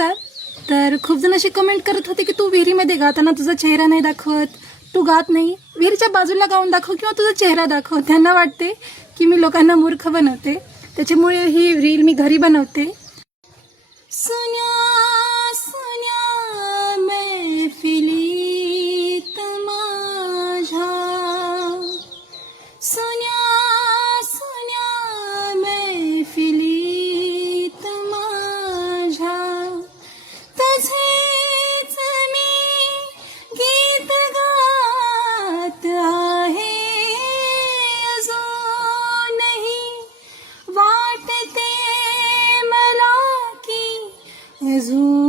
नमस्कार. तर खूप जण अशी कमेंट करत होते की तू विहिरीमध्ये गाताना तुझा चेहरा नाही दाखवत, तू गात नाही, विहिरीच्या बाजूला गाऊन दाखव किंवा तुझा चेहरा दाखव. त्यांना वाटते की मी लोकांना मूर्ख बनवते, त्याच्यामुळे ही रील मी घरी बनवते. सुन्या सुन्या मैफिलीत माझ्या, सुन्या सुन्या मैफिलीत माझ्या, तुझेच मी गीत गात आहे अजूनही. वाटते मला की अजून